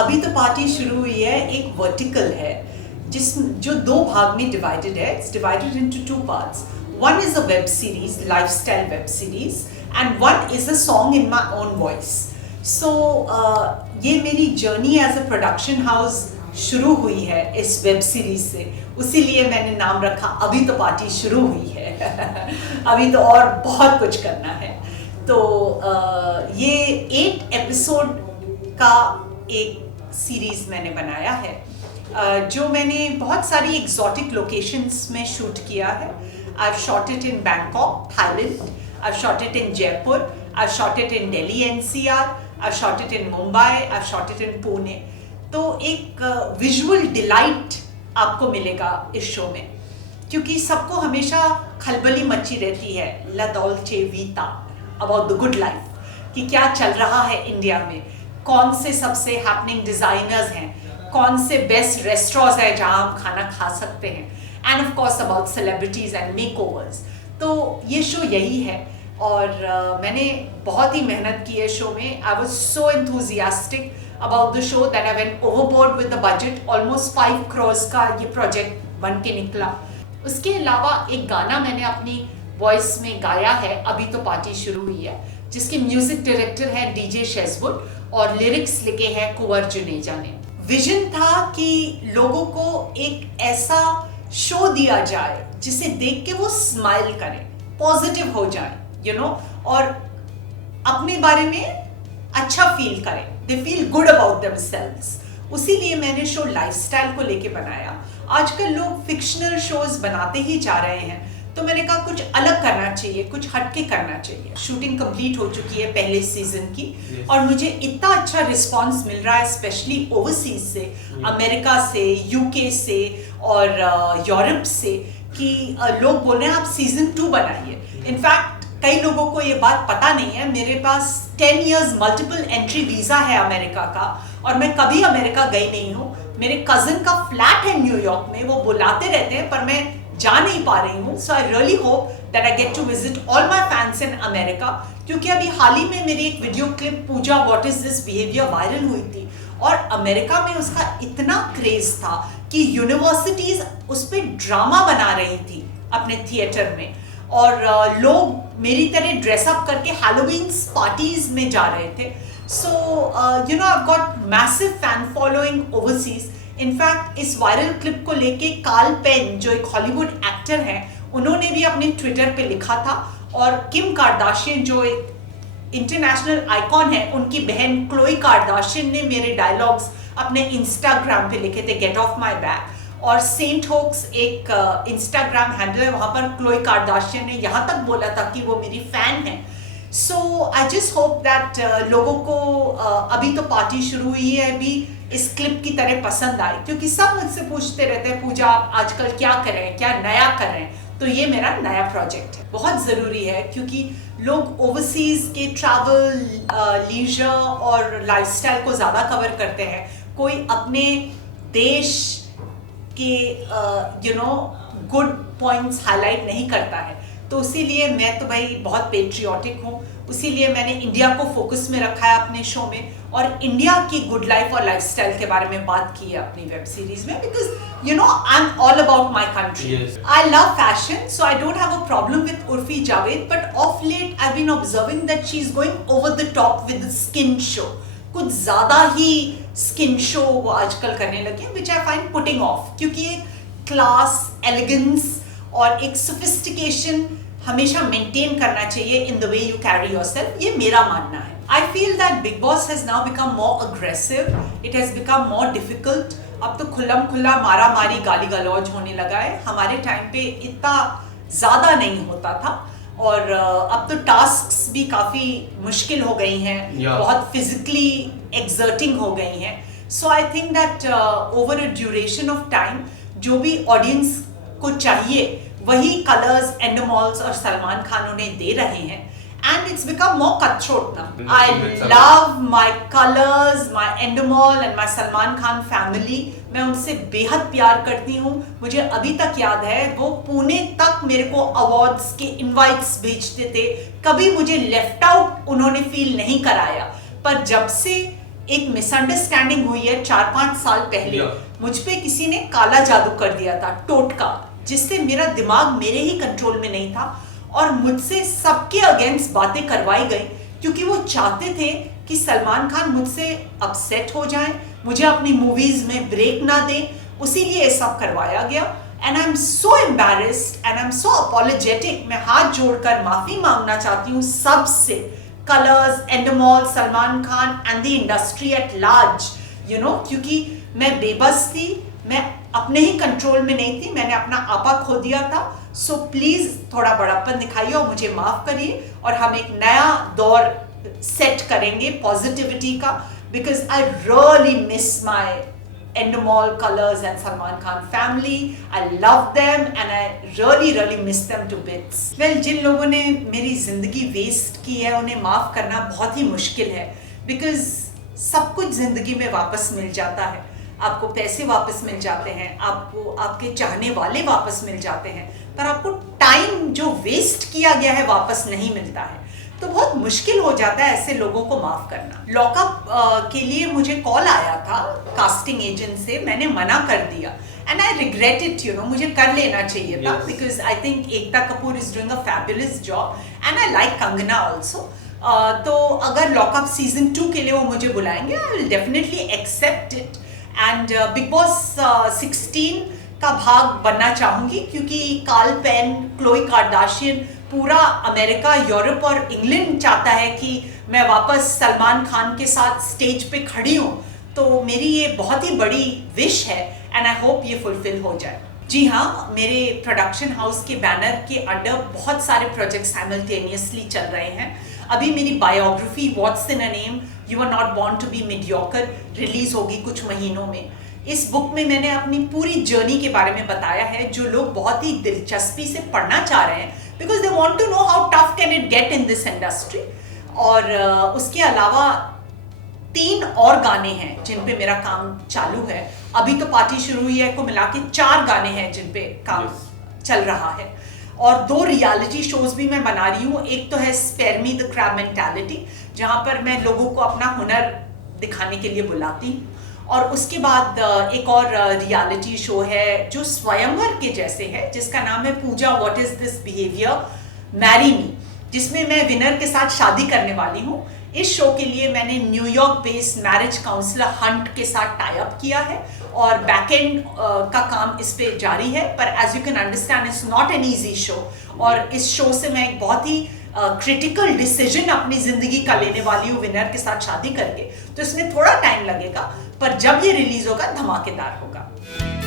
अभी तो पार्टी शुरू हुई है, एक वर्टिकल है जो दो भाग में डिवाइडेड है. It's divided into two parts. One is a web series, lifestyle web series, and one is a song in my own voice. So ये मेरी journey as a production house शुरू हुई है इस वेब सीरीज से. उसीलिए मैंने नाम रखा अभी तो पार्टी शुरू हुई है. अभी तो और बहुत कुछ करना है. तो ये 8 एपिसोड का एक सीरीज मैंने बनाया है, जो मैंने बहुत सारी एग्जॉटिक लोकेशंस में शूट किया है. I've shot it in Bangkok, Thailand. I've shot it in Jaipur. I've shot it in Delhi NCR. I've shot it in Mumbai. I've shot it in Pune. तो एक विजुअल डिलाइट आपको मिलेगा इस show में, क्योंकि सबको हमेशा खलबली मची रहती है La Dolce Vita about the good life, कि क्या चल रहा है इंडिया में, कौन से सबसे हैपनिंग डिजाइनर्स हैं, कौन से बेस्ट रेस्टोरेंट्स हैं जहां आप खाना खा सकते हैं, end of course about celebrities and makeovers. तो ये शो यही है, और मैंने बहुत ही मेहनत की है शो में. I was so enthusiastic about the show that I went overboard with the budget. Almost 5 crores का ये प्रोजेक्ट बन के निकला. उसके अलावा एक गाना मैंने अपनी वॉइस में गाया है, अभी तो पार्टी शुरू हुई है, जिसके म्यूजिक डायरेक्टर है डीजे शेजवुड और लिरिक्स लिखे हैं कुंवर जुनेजा ने. विजन था कि लोगों को एक ऐसा शो दिया जाए जिसे देख के वो स्माइल करें, पॉजिटिव हो जाए, यू नो, और अपने बारे में अच्छा फील करें. They feel good about themselves. उसीलिए मैंने शो लाइफस्टाइल को लेके बनाया. आजकल लोग फिक्शनल शोज बनाते ही जा रहे हैं, तो मैंने कहा कुछ अलग करना चाहिए, कुछ हटके करना चाहिए. शूटिंग कंप्लीट हो चुकी है पहले सीजन की, और मुझे इतना अच्छा रिस्पांस मिल रहा है, स्पेशली ओवरसीज से, अमेरिका से, यूके से और यूरोप से, कि लोग बोल रहे हैं आप सीजन 2 बनाइए. इनफैक्ट कई लोगों को ये बात पता नहीं है, मेरे पास 10 years मल्टीपल एंट्री वीजा है अमेरिका का, और मैं कभी अमेरिका गई नहीं हूँ. मेरे कजिन का फ्लैट है न्यूयॉर्क में, वो बुलाते रहते हैं पर मैं जा नहीं पा रही हूँ. So I really hope that I get to visit all my fans in America, क्योंकि अभी हाल ही में मेरी एक video clip Pooja what is this behaviour viral हुई थी, और अमेरिका में उसका इतना क्रेज था कि यूनिवर्सिटीज उस पर ड्रामा बना रही थी अपने थिएटर में, और लोग मेरी तरह ड्रेसअप करके हैलोवीन पार्टीज में जा रहे थे. So you know, I got massive fan following overseas. In fact इस वायरल क्लिप को लेके कार्ल पेन, जो एक हॉलीवुड एक्टर हैं, उन्होंने भी अपने ट्विटर पे लिखा था, और किम कार्दाशियन जो एक इंटरनेशनल आइकॉन है, उनकी बहन क्लोई कार्दाशियन ने मेरे डायलॉग्स अपने इंस्टाग्राम पे लिखे थे, गेट ऑफ माई बैक. और सेंट होक्स एक इंस्टाग्राम हैंडल है, वहां पर क्लोई कार्दाशियन ने यहाँ तक बोला था कि वो मेरी फैन है. सो आई जस्ट होप दैट लोगों को अभी तो पार्टी शुरू हुई है भी इस क्लिप की तरह पसंद आए, क्योंकि सब मुझसे पूछते रहते हैं पूजा आप आजकल क्या कर रहे हैं, क्या नया कर रहे हैं. तो ये मेरा नया प्रोजेक्ट है. बहुत ज़रूरी है, क्योंकि लोग ओवरसीज के ट्रैवल, लीजर और लाइफस्टाइल को ज़्यादा कवर करते हैं. कोई अपने देश के you know good points highlight नहीं करता है. तो इसीलिए मैं तो भाई बहुत पेट्रियाटिक हूँ, इसीलिए मैंने इंडिया को फोकस में रखा है अपने शो में, और इंडिया की गुड लाइफ और लाइफस्टाइल के बारे में बात की है अपनी वेब सीरीज में, because you know I am all about my country. I love fashion, so I don't have a problem with Urfi Javed, but of late I been observing that she is going over the top with skin show. कुछ ज्यादा ही skin show वो आजकल करने लगे, which I find putting off, क्योंकि एक class, elegance और एक सोफिस्टिकेशन हमेशा मेंटेन करना चाहिए in the way you carry yourself. ये मेरा मानना है. I feel that big boss has now become more aggressive, it has become more difficult. अब तो खुल्लम खुल्ला मारा मारी, गाली गलौज होने लगा है. हमारे टाइम पे इतना ज़्यादा नहीं होता था, और अब तो टास्क्स भी काफ़ी मुश्किल हो गई हैं, बहुत फिजिकली एक्सर्टिंग हो गई हैं. So I think that over a duration of time जो भी ऑडियंस को चाहिए वही कलर्स, एंडोमॉल्स और सलमान खान उन्हें दे रहे हैं, and it's become more cutthroat now. I love my Colors, my Endemol and my Salman Khan family. मैं उनसे बेहद प्यार करती हूँ. मुझे अभी तक याद है वो पुणे तक मेरे को अवार्ड्स के इनवाइट्स भेजते थे, कभी मुझे लेफ्ट आउट उन्होंने फील नहीं कराया. पर जब से एक मिसअंडरस्टैंडिंग हुई है 4-5 साल पहले। मुझ पे किसी ने काला जादू कर दिया था, टोटका, जिससे मेरा दिमाग मेरे ही कंट्रोल में नहीं था और मुझसे सबके अगेंस्ट बातें करवाई गई, क्योंकि वो चाहते थे कि सलमान खान मुझसे अपसेट हो जाएं, मुझे अपनी मूवीज में ब्रेक ना दें, उसीलिए ये सब करवाया गया। And I am so embarrassed and I am so apologetic. मैं हाथ जोड़कर माफी मांगना चाहती हूँ सबसे, Colors, Endemol, Salman Khan and the industry at large, क्योंकि मैं बेबस थी, मैं अपने ही कंट्रोल में नहीं थी, मैंने अपना आपा खो दिया था। सो प्लीज थोड़ा बड़ापन दिखाइए और मुझे माफ करिए, और हम एक नया दौर सेट करेंगे पॉजिटिविटी का, because I really miss my Endemol, Colors and Salman Khan family. I love them and I really miss them to bits. Well, जिन लोगों ने मेरी जिंदगी वेस्ट की है उन्हें माफ करना बहुत ही मुश्किल है, because सब कुछ जिंदगी में वापस मिल जाता है। आपको पैसे वापस मिल जाते हैं, आपको आपके चाहने वाले वापस मिल जाते हैं, पर आपको टाइम जो वेस्ट किया गया है वापस नहीं मिलता है। तो बहुत मुश्किल हो जाता है ऐसे लोगों को माफ करना। लॉकअप के लिए मुझे कॉल आया था कास्टिंग एजेंट से, मैंने मना कर दिया एंड आई रिग्रेट इट, मुझे कर लेना चाहिए था, because I think Ekta Kapoor is doing a fabulous job and I like Kangana also. तो अगर लॉकअप सीजन 2 के लिए वो मुझे बुलाएंगे, I will definitely accept it and Bigg Boss 16 का भाग बनना चाहूंगी, क्योंकि कार्ल पेन, क्लोई कार्दाशियन, पूरा अमेरिका, यूरोप और इंग्लैंड चाहता है कि मैं वापस सलमान खान के साथ स्टेज पे खड़ी हूँ। तो मेरी ये बहुत ही बड़ी विश है एंड आई होप ये फुलफिल हो जाए। जी हाँ, मेरे प्रोडक्शन हाउस के बैनर के अंडर बहुत सारे प्रोजेक्ट साइमल्टेनियसली चल रहे हैं। अभी मेरी biography what's in a name, you are not born to be mediocre release होगी कुछ महीनों में। इस बुक में मैंने अपनी पूरी जर्नी के बारे में बताया है, जो लोग बहुत ही दिलचस्पी से पढ़ना चाह रहे हैं, because they want to know how tough can it get in this industry. और उसके अलावा 3 और गाने हैं जिन पे मेरा काम चालू है। अभी तो पार्टी शुरू हुई है, को मिला के 4 गाने हैं जिन पे काम चल रहा है, और 2 रियलिटी शोज भी मैं बना रही हूँ। एक तो है spare me the crab mentality, जहाँ पर मैं लोगों को अपना हुनर दिखाने के लिए बुलाती हूँ, और उसके बाद एक और रियलिटी शो है जो स्वयंवर के जैसे है, जिसका नाम है Pooja what is this behaviour, marry me, जिसमें मैं विनर के साथ शादी करने वाली हूँ। इस शो के लिए मैंने New York based marriage counsellor Hunt के साथ टाई अप किया है, और बैकएंड का काम इस पे जारी है, पर as you can understand it's not an easy show. और इस शो से मैं एक बहुत ही क्रिटिकल डिसीजन अपनी जिंदगी का लेने वाली हूँ विनर के साथ शादी करके, तो इसमें थोड़ा टाइम लगेगा, पर जब ये रिलीज होगा धमाकेदार होगा।